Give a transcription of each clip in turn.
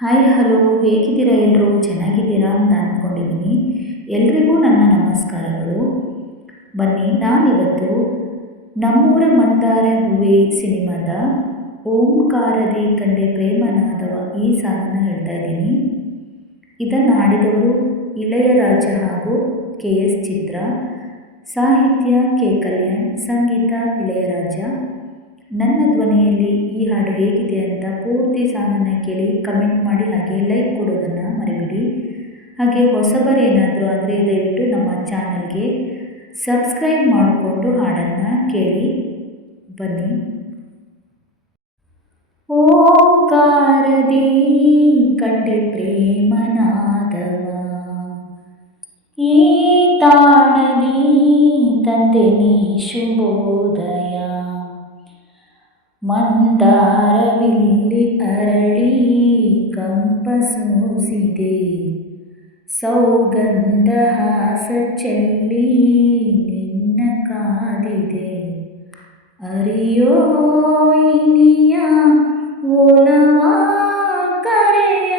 Hi hello, ಹೇಗಿದ್ದೀರಾ? ಎಲ್ಲರೂ ಚೆನ್ನಾಗಿದ್ದೀರಾ ಅಂತ ಅಂದ್ಕೊಂಡಿದ್ದೀನಿ. ಎಲ್ರಿಗೂ ನನ್ನ ನಮಸ್ಕಾರಗಳು. ಬನ್ನಿ, ನಾನಿವತ್ತು ನಮ್ಮೂರ ಮಂದಾರ ಹೂವೆ ಸಿನಿಮಾದ ಓಂಕಾರದಿ ಕಂಡೆ ಪ್ರೇಮನಾದವ ಈ ಸಾಲನ್ನು ಹೇಳ್ತಾ ಇದ್ದೀನಿ. ಇದನ್ನು ಹಾಡಿದವರು ಇಳೆಯರಾಜ ಹಾಗೂ KS ಚಿತ್ರ, ಸಾಹಿತ್ಯ ಕೆ ಕಲ್ಯಾಣ್, ಸಂಗೀತ ಇಳೆಯರಾಜ. ನನ್ನ ಧ್ವನಿಯಲ್ಲಿ ಈ ಹಾಡು ಹೇಗಿದೆ ಅಂತ ಪೂರ್ತಿ ಸಾಲನ್ನು ಕೇಳಿ ಕಮೆಂಟ್ ಮಾಡಿ, ಹಾಗೆ ಲೈಕ್ ಕೊಡೋದನ್ನು ಮರಿಬೇಡಿ. ಹಾಗೆ ಹೊಸಬರೇನಾದರೂ ಆದರೆ ದಯವಿಟ್ಟು ನಮ್ಮ ಚಾನಲ್ಗೆ ಸಬ್ಸ್ಕ್ರೈಬ್ ಮಾಡಿಕೊಂಡು ಹಾಡನ್ನು ಕೇಳಿ ಬನ್ನಿ. ಓಂಕಾರದಿ ಕಂಡೆ ಪ್ರೇಮನಾದವ, ಈ ತಾಣದಿ ತಂದೆ ನೀ ಶುಭೋದಯ. ಮಂದಾರವಿಲ್ಲಿ ಅರಳಿ ಕಂಪಸೂಸಿದೆ, ಸೌಗಂಧ ಹಾಸ ಚೆಲ್ಲಿ ನಿನ್ನ ಕಾದಿದೆ. ಅರಿಯೋ ಇನಿಯ ಓಲವ ಕರೆಯ,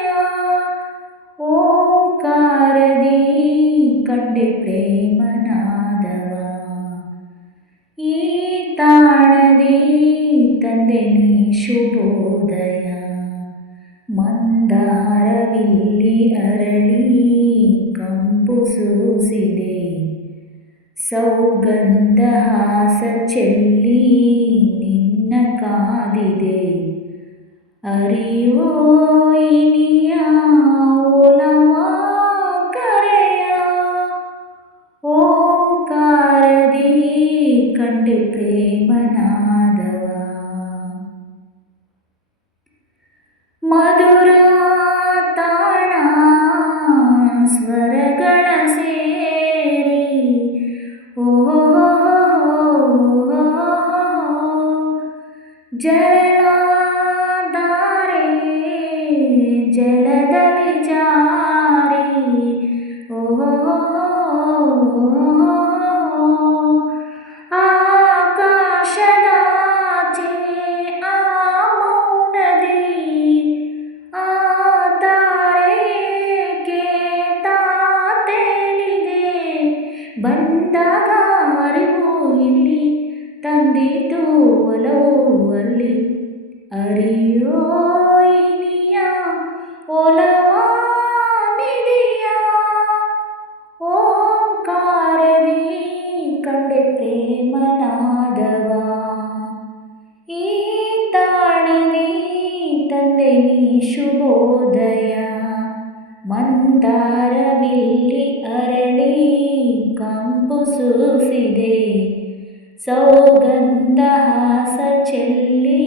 ಓಂಕಾರದಿ ಕಂಡೆ ಪ್ರೇಮನಾದವ, ಈ ತಾಣದಿ ತಂದೆ ನೀ ಶುಭೋದಯ. ಮಂದಾರವಿಲ್ಲಿ ಅರಳಿ ಕಂಪು ಸೂಸಿದೆ, ಸೌಗಂಧ ಹಾಸ ಚೆಲ್ಲಿ ನಿನ್ನ ಕಾದಿದೆ. ಅರಿಯೋ ಇನಿಯ ಓಲವ ಕರೆಯ, ಓಂಕಾರದಿ ಕಂಡೆ ಪ್ರೇಮನಾದವ. ಮಧುರ ತಾಣ ಸ್ವರಗಳ ಸೇರಿ, ಜಲಧಾರೆ ಜಲದಲ್ಲಿ ಜಾರಿ, ಆಕಾಶದಾಚೆ ಆ ಮೌನದಿ ಆ ತಾರೆಗೆ ತಾತೇಲಿದೆ. ಬಂದಾಗ ಅರಿವು ಇಲ್ಲಿ ತಂದಿತು ಒಲವು ಅಲ್ಲಿ. ಅರಿಯೋ ಇನಿಯ ಒಲವ ನಿಧಿಯ, ಓಂಕಾರದಿ ಕಂಡೆ ಪ್ರೇಮನಾದವ, ಈ ತಾಣದಿ ತಂದೆ ನೀ ಶುಭೋದಯ. ಮಂದಾರವಿಲ್ಲಿ ಅರಳಿ ಕಂಪು ಸೂಸಿದೆ, ಸೌಗಂಧ ಹಾಸ ಚೆಲ್ಲಿ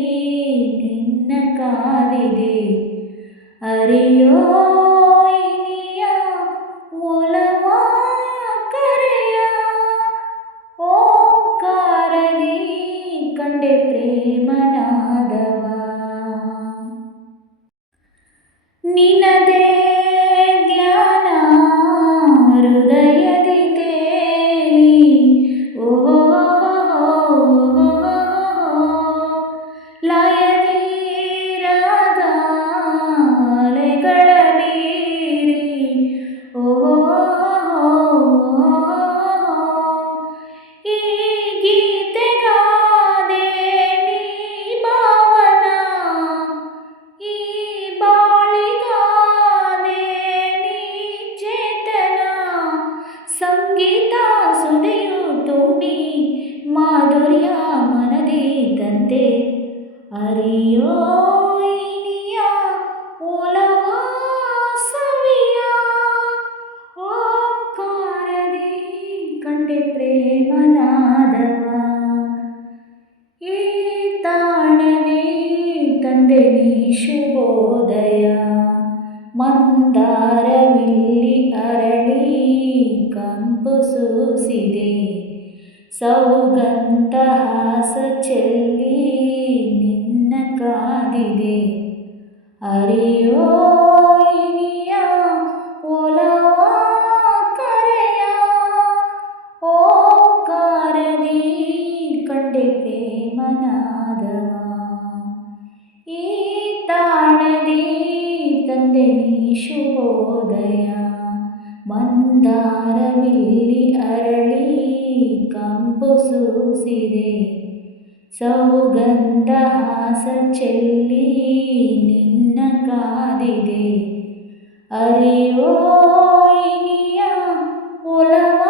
ನಿನ್ನ ಕಾದಿದೆ. ಅರಿಯೋ ಇನಿಯ ಓಲವ ಕರೆಯ, ಓಂಕಾರದಿ ಕಂಡೆ ಪ್ರೇಮನಾದವ. ನಿನದೇ ಧ್ಯಾನ ಹೃದಯದಿ ತೇಲಿ, ಲಯದಿ ರಾಗ ಅಲೆಗಳ ಬೀರಿ, ಈ ಗೀತೆಗಾದೆ ನೀ ಭಾವನ, ಈ ಬಾಳಿಗಾದೆ ನೀ ಚೇತನ. ಸಂಗೀತ ಸುದೆಯು ತುಂಬಿ ಮಾಧುರ್ಯ ಮನದಿ ತಂದೆ. ಅರಿಯೋ ಇನಿಯ ಓಲವ ಸವಿಯ, ಓಂಕಾರದಿ ಕಂಡೆ ಪ್ರೇಮನಾದವ, ಈ ತಾಣದಿ ತಂದೆ ನೀ ಶುಭೋದಯ. ಮಂದಾರವಿಲ್ಲಿ ಅರಳಿ ಕಂಪು ಸೂಸಿದೆ, ಸೌಗಂಧ ಹಾಸ ಚೆಲ್ಲಿ ನಿನ್ನ ಕಾದಿದೆ. ಅರಿಯೋ ಇನಿಯ ಓಲವ ಕರೆಯ, ಓಂಕಾರದಿ ಕಂಡೆ ಪ್ರೇಮನಾದವ, ಈ ತಾಣದಿ ತಂದೆ ಶುಭೋದಯ ಮಂದಾರವಿಲ್ಲಿ ಅರಳಿ ಕಂಪು ಸೂಸಿದೆ ಸೌಗಂಧ ಹಾಸ ಚೆಲ್ಲಿ ನಿನ್ನ ಕಾದಿದೆ ಅರಿಯೋ ಇನಿಯ ಒಲವ